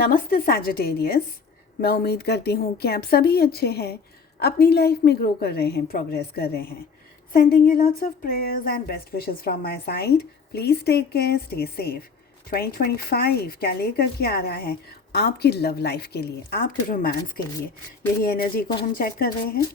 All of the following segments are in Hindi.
नमस्ते सैजिटेरियस। मैं उम्मीद करती हूँ कि आप सभी अच्छे हैं, अपनी लाइफ में ग्रो कर रहे हैं, प्रोग्रेस कर रहे हैं। Sending you lots of prayers and best wishes from my side. Please take care, stay safe. 2025 क्या लेकर के आ रहा है आपकी लव लाइफ के लिए, आपके रोमांस के लिए, यही एनर्जी को हम चेक कर रहे हैं।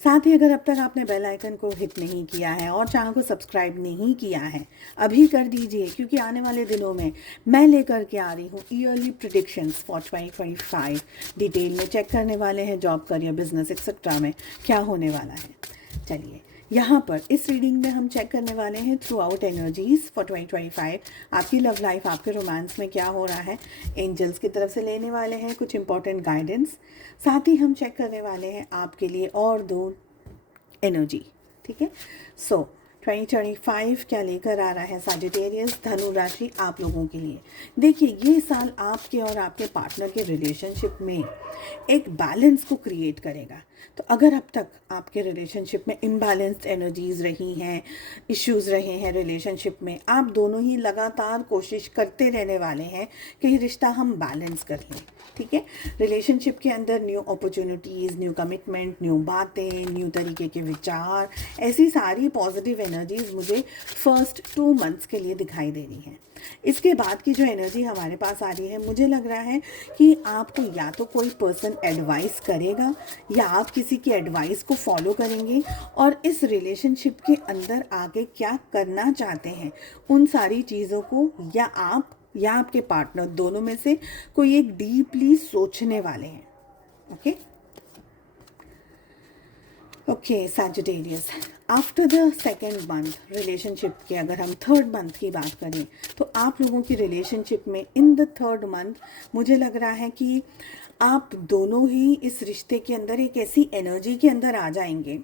साथ ही अगर अब तक आपने बेल आइकन को हिट नहीं किया है और चैनल को सब्सक्राइब नहीं किया है, अभी कर दीजिए, क्योंकि आने वाले दिनों में मैं लेकर के आ रही हूँ ईयरली प्रिडिक्शंस फॉर 2025। डिटेल में चेक करने वाले हैं जॉब, करियर, बिजनेस एक्सेट्रा में क्या होने वाला है। चलिए, यहाँ पर इस रीडिंग में हम चेक करने वाले हैं थ्रू आउट एनर्जीज फॉर 2025। आपकी लव लाइफ, आपके रोमांस में क्या हो रहा है, एंजल्स की तरफ से लेने वाले हैं कुछ इंपॉर्टेंट गाइडेंस। साथ ही हम चेक करने वाले हैं आपके लिए और दो एनर्जी। ठीक है, सो 2025 क्या लेकर आ रहा है सैजिटेरियस, धनु राशि आप लोगों के लिए। देखिए, ये साल आपके और आपके पार्टनर के रिलेशनशिप में एक बैलेंस को क्रिएट करेगा। तो अगर अब तक आपके रिलेशनशिप में इम्बैलेंस्ड एनर्जीज रही हैं, इश्यूज रहे हैं रिलेशनशिप में, आप दोनों ही लगातार कोशिश करते रहने वाले हैं कि ये रिश्ता हम बैलेंस कर लें। ठीक है, रिलेशनशिप के अंदर new opportunities, new commitment, new बातें, न्यू तरीके के विचार, ऐसी सारी पॉजिटिव एनर्जीज मुझे फर्स्ट 2 मंथ्स के लिए दिखाई दे रही हैं। इसके बाद की जो एनर्जी हमारे पास आ रही है, मुझे लग रहा है कि आपको या तो कोई पर्सन एडवाइस करेगा या आप किसी की एडवाइस को फॉलो करेंगे और इस रिलेशनशिप के अंदर आगे क्या करना चाहते हैं उन सारी चीज़ों को या आप या आपके पार्टनर, दोनों में से कोई एक डीपली सोचने वाले हैं। Okay okay Sagittarius, after the second month relationship के, अगर हम थर्ड मंथ की बात करें तो आप लोगों की रिलेशनशिप में इन द थर्ड मंथ मुझे लग रहा है कि आप दोनों ही इस रिश्ते के अंदर एक ऐसी एनर्जी के अंदर आ जाएंगे।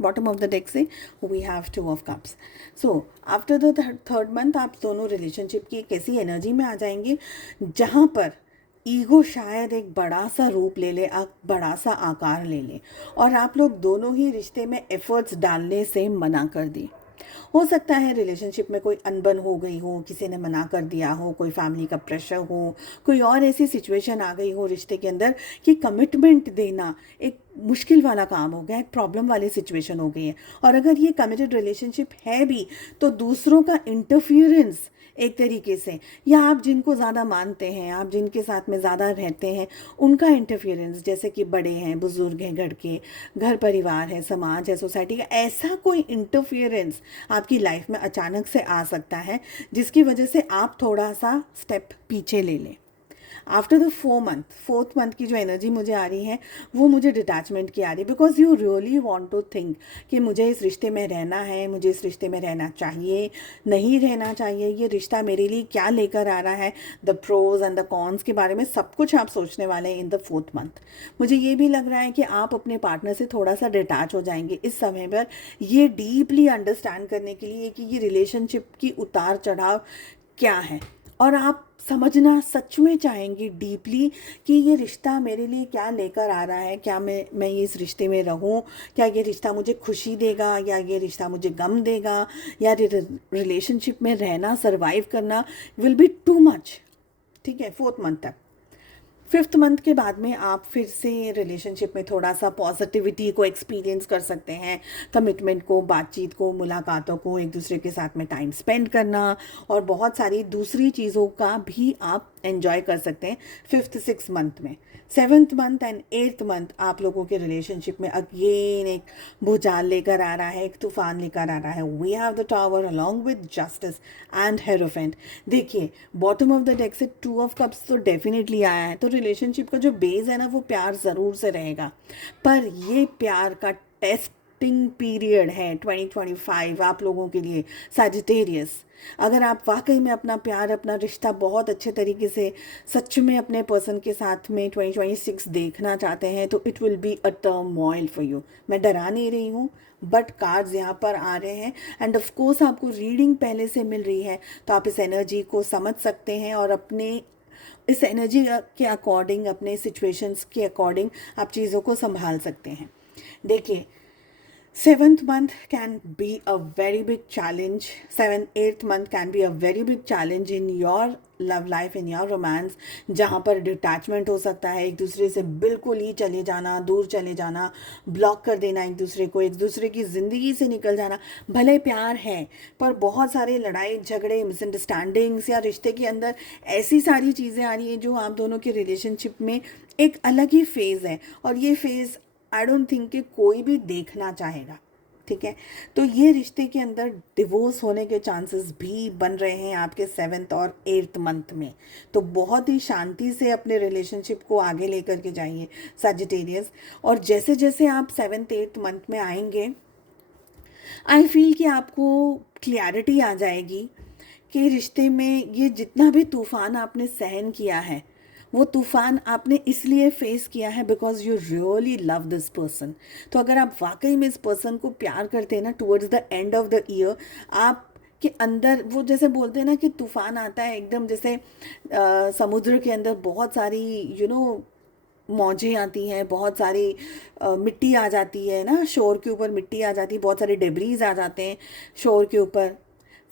बॉटम ऑफ द डेक से we have 2 of cups. So after the third month आप दोनों रिलेशनशिप की एक ऐसी एनर्जी में आ जाएंगे जहाँ पर ईगो शायद एक बड़ा सा रूप ले ले, बड़ा सा आकार ले ले और आप लोग दोनों ही रिश्ते में एफर्ट्स डालने से मना कर दें। हो सकता है रिलेशनशिप में कोई अनबन हो गई हो, किसी ने मना कर दिया हो, कोई फैमिली का प्रेशर हो, कोई और ऐसी सिचुएशन आ गई हो रिश्ते के अंदर कि कमिटमेंट देना एक मुश्किल वाला काम हो गया, एक प्रॉब्लम वाली सिचुएशन हो गई है। और अगर ये कमिटेड रिलेशनशिप है भी तो दूसरों का इंटरफियरेंस एक तरीके से, या आप जिनको ज़्यादा मानते हैं, आप जिनके साथ में ज़्यादा रहते हैं, उनका इंटरफियरेंस, जैसे कि बड़े हैं, बुजुर्ग हैं, घर परिवार है, समाज है, सोसाइटी का, ऐसा कोई इंटरफियरेंस आपकी लाइफ में अचानक से आ सकता है जिसकी वजह से आप थोड़ा सा स्टेप पीछे ले लें। आफ्टर द 4th मंथ की जो एनर्जी मुझे आ रही है वो मुझे डिटैचमेंट की आ रही है, because you really want to think कि मुझे इस रिश्ते में रहना है, मुझे इस रिश्ते में रहना चाहिए, नहीं रहना चाहिए, ये रिश्ता मेरे लिए क्या लेकर आ रहा है, the pros and the cons के बारे में सब कुछ आप सोचने वाले हैं इन द 4th मंथ। मुझे ये भी लग रहा है कि आप अपने पार्टनर से थोड़ा सा डिटैच हो जाएंगे इस समय पर, ये डीपली अंडरस्टैंड करने के लिए कि ये रिलेशनशिप की उतार चढ़ाव क्या है, और आप समझना सच में चाहेंगे डीपली कि ये रिश्ता मेरे लिए क्या लेकर आ रहा है। क्या मैं ये इस रिश्ते में रहूं, क्या ये रिश्ता मुझे खुशी देगा या ये रिश्ता मुझे गम देगा, या रिलेशनशिप में रहना, सरवाइव करना विल बी टू मच। ठीक है, 4th मंथ तक। 5th मंथ के बाद में आप फिर से रिलेशनशिप में थोड़ा सा पॉजिटिविटी को एक्सपीरियंस कर सकते हैं, कमिटमेंट को, बातचीत को, मुलाकातों को, एक दूसरे के साथ में टाइम स्पेंड करना और बहुत सारी दूसरी चीज़ों का भी आप एंजॉय कर सकते हैं 5th 6th मंथ में। 7th month and 8th month आप लोगों के रिलेशनशिप में अगेन एक भूचाल लेकर आ रहा है, एक तूफान लेकर आ रहा है। We have the tower along with justice and hierophant. देखिए, बॉटम ऑफ द डेक से 2 ऑफ कप्स तो डेफिनेटली आया है, तो रिलेशनशिप का जो बेस है ना वो प्यार ज़रूर से रहेगा, पर ये प्यार का टेस्टिंग पीरियड है 2025 आप लोगों के लिए सैजिटेरियस। अगर आप वाकई में अपना प्यार, अपना रिश्ता बहुत अच्छे तरीके से सच में अपने पर्सन के साथ में 2026 देखना चाहते हैं तो it will be a turmoil for you. मैं डरा नहीं रही हूँ, बट कार्ड्स यहाँ पर आ रहे हैं एंड ऑफ कोर्स आपको रीडिंग पहले से मिल रही है तो आप इस एनर्जी को समझ सकते हैं और अपने इस एनर्जी के अकॉर्डिंग, अपने सिचुएशंस के अकॉर्डिंग आप चीज़ों को संभाल सकते हैं। देखिए, Seventh month can be a very big challenge. Seventh, eighth month can be a very big challenge in your love life, in your romance, जहाँ पर डिटैचमेंट हो सकता है, एक दूसरे से बिल्कुल ही चले जाना, दूर चले जाना, ब्लॉक कर देना एक दूसरे को, एक दूसरे की ज़िंदगी से निकल जाना। भले प्यार है पर बहुत सारे लड़ाई झगड़े, मिसअंडरस्टैंडिंग्स या रिश्ते के अंदर ऐसी सारी चीज़ें आ रही हैं जो आप दोनों के रिलेशनशिप में एक अलग ही फेज़ है, और ये फेज़ आई डोंट थिंक कि कोई भी देखना चाहेगा। ठीक है, तो ये रिश्ते के अंदर डिवोर्स होने के चांसेस भी बन रहे हैं आपके सेवेंथ और एट्थ मंथ में। तो बहुत ही शांति से अपने रिलेशनशिप को आगे लेकर के जाइए सजिटेरियस। और जैसे जैसे आप सेवेंथ एट्थ मंथ में आएंगे, आई फील कि आपको क्लैरिटी आ जाएगी कि रिश्ते में ये जितना भी तूफ़ान आपने सहन किया है, वो तूफ़ान आपने इसलिए फेस किया है because you really love this person. तो अगर आप वाकई में इस पर्सन को प्यार करते हैं ना, towards the end of the year आप के अंदर वो जैसे बोलते हैं ना कि तूफ़ान आता है एकदम, जैसे समुद्र के अंदर बहुत सारी मौजें आती हैं, बहुत सारी मिट्टी आ जाती है ना, शोर के ऊपर मिट्टी आ जाती है, बहुत सारे डेब्रीज आ जाते हैं शोर के ऊपर।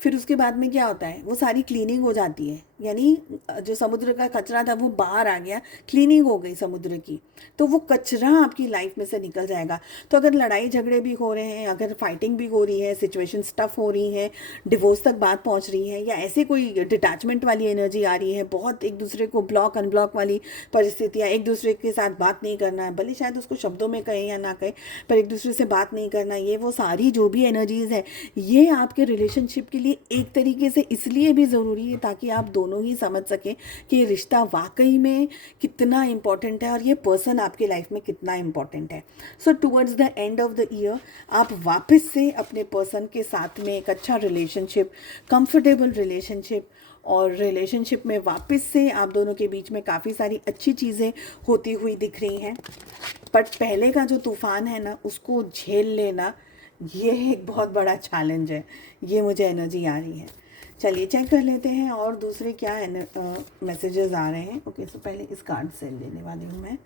फिर उसके बाद में क्या होता है, वो सारी क्लीनिंग हो जाती है, यानी जो समुद्र का कचरा था वो बाहर आ गया, क्लीनिंग हो गई समुद्र की, तो वो कचरा आपकी लाइफ में से निकल जाएगा। तो अगर लड़ाई झगड़े भी हो रहे हैं, अगर फाइटिंग भी हो रही है, सिचुएशन टफ हो रही है, डिवोर्स तक बात पहुंच रही है, या ऐसे कोई डिटैचमेंट वाली एनर्जी आ रही है, बहुत एक दूसरे को ब्लॉक अनब्लॉक वाली परिस्थितियाँ, एक दूसरे के साथ बात नहीं करना है, भले शायद उसको शब्दों में कहें या ना कहें, पर एक दूसरे से बात नहीं करना, ये वो सारी जो भी एनर्जीज़ है, ये आपके रिलेशनशिप के लिए एक तरीके से इसलिए भी ज़रूरी है ताकि आप दोनों ही समझ सकें कि ये रिश्ता वाकई में कितना इम्पॉर्टेंट है और ये पर्सन आपके लाइफ में कितना इम्पॉर्टेंट है। So towards the end of the year आप वापस से अपने पर्सन के साथ में एक अच्छा रिलेशनशिप, कंफर्टेबल रिलेशनशिप, और रिलेशनशिप में वापस से आप दोनों के बीच में काफ़ी सारी अच्छी चीज़ें होती हुई दिख रही हैं। बट पहले का जो तूफ़ान है ना, उसको झेल लेना, ये एक बहुत बड़ा चैलेंज है, ये मुझे एनर्जी आ रही है। चलिए चेक कर लेते हैं और दूसरे क्या मैसेजेस आ रहे हैं। ओके, सो पहले इस कार्ड से लेने वाली हूँ मैं।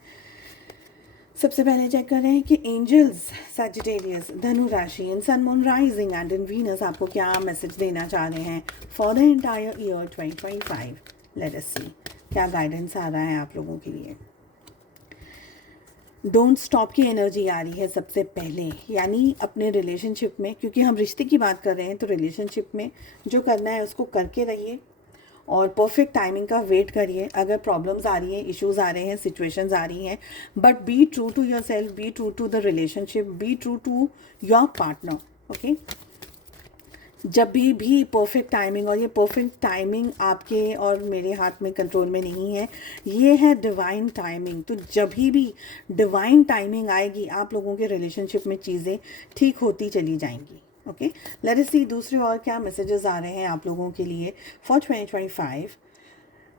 सबसे पहले चेक कर रहे हैं कि एंजल्स सजिटेरियस, धनु राशि, in sun moon rising and in Venus आपको क्या मैसेज देना चाह रहे हैं for the entire year 2025। Let us see क्या गाइडेंस आ रहा है आप लोगों के लिए। डोंट स्टॉप की एनर्जी आ रही है सबसे पहले, यानी अपने रिलेशनशिप में, क्योंकि हम रिश्ते की बात कर रहे हैं, तो रिलेशनशिप में जो करना है उसको करके रहिए और परफेक्ट टाइमिंग का वेट करिए। अगर प्रॉब्लम्स आ रही हैं, इश्यूज आ रहे हैं, सिचुएशंस आ रही हैं, but be true to yourself, be true to the relationship, be true to your partner. Okay, जब भी परफेक्ट टाइमिंग, और ये परफेक्ट टाइमिंग आपके और मेरे हाथ में, कंट्रोल में नहीं है, ये है डिवाइन टाइमिंग। तो जब भी डिवाइन टाइमिंग आएगी आप लोगों के रिलेशनशिप में चीज़ें ठीक होती चली जाएंगी। ओके, लेट अस सी दूसरे और क्या मैसेजेस आ रहे हैं आप लोगों के लिए फॉर 2025।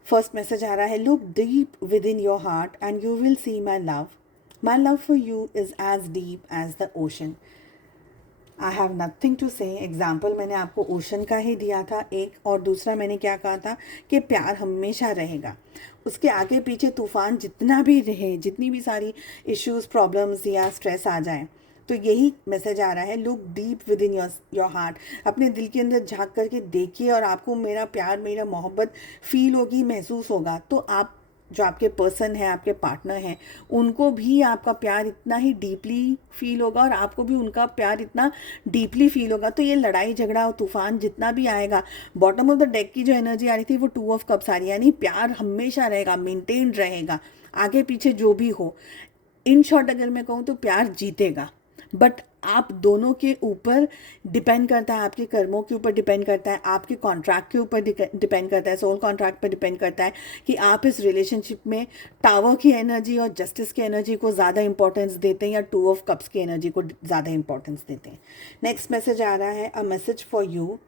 फर्स्ट मैसेज आ रहा है, look deep within your heart and you will see my love. My love for you is as deep as the ocean. I have nothing to say. Example मैंने आपको ओशन का ही दिया था एक, और दूसरा मैंने क्या कहा था कि प्यार हमेशा रहेगा। उसके आगे पीछे तूफ़ान जितना भी रहे, जितनी भी सारी इश्यूज़, प्रॉब्लम्स या स्ट्रेस आ जाए, तो यही मैसेज आ रहा है, look deep within your heart. अपने दिल के अंदर झांक करके देखिए और आपको मेरा प्यार, मेरा मोहब्बत फील होगी, महसूस होगा। तो आप जो आपके पर्सन है, आपके पार्टनर हैं, उनको भी आपका प्यार इतना ही डीपली फील होगा और आपको भी उनका प्यार इतना डीपली फील होगा। तो ये लड़ाई झगड़ा और तूफान जितना भी आएगा, बॉटम ऑफ द डेक की जो एनर्जी आ रही थी वो 2 ऑफ कप्स आ रही है, यानी प्यार हमेशा रहेगा, मेंटेन रहेगा, आगे पीछे जो भी हो। इन शॉर्ट अगर मैं कहूँ तो प्यार जीतेगा, बट आप दोनों के ऊपर डिपेंड करता है, आपके कर्मों के ऊपर डिपेंड करता है, आपके कॉन्ट्रैक्ट के ऊपर डिपेंड करता है, सोल कॉन्ट्रैक्ट पर डिपेंड करता है कि आप इस रिलेशनशिप में टावर की एनर्जी और जस्टिस की एनर्जी को ज़्यादा इंपॉर्टेंस देते हैं या 2 ऑफ कप्स की एनर्जी को ज़्यादा इंपॉर्टेंस देते हैं। नेक्स्ट मैसेज आ रहा है, a message for you,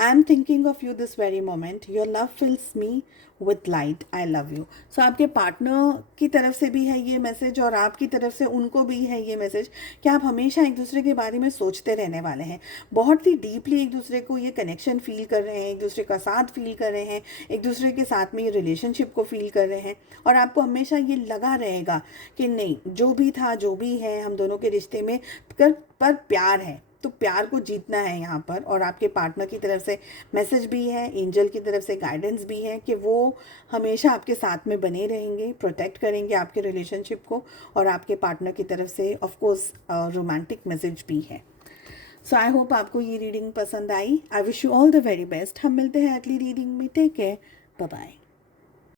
I am thinking of you this very moment, your love fills me with light, I love you. So आपके पार्टनर की तरफ से भी है ये मैसेज और आपकी तरफ से उनको भी है ये मैसेज कि आप हमेशा एक दूसरे के बारे में सोचते रहने वाले हैं, बहुत ही डीपली एक दूसरे को ये कनेक्शन फील कर रहे हैं, एक दूसरे का साथ फील कर रहे हैं, एक दूसरे के साथ में ये रिलेशनशिप को फील कर रहे हैं। और आपको हमेशा ये लगा रहेगा कि नहीं, जो भी था जो भी है, हम दोनों के रिश्ते में पर प्यार है, तो प्यार को जीतना है यहाँ पर। और आपके पार्टनर की तरफ से मैसेज भी है, एंजल की तरफ से गाइडेंस भी है कि वो हमेशा आपके साथ में बने रहेंगे, प्रोटेक्ट करेंगे आपके रिलेशनशिप को। और आपके पार्टनर की तरफ से ऑफ कोर्स रोमांटिक मैसेज भी है। सो आई होप आपको ये रीडिंग पसंद आई। I wish you all the very best. हम मिलते हैं अगली रीडिंग में। Take care, bye bye.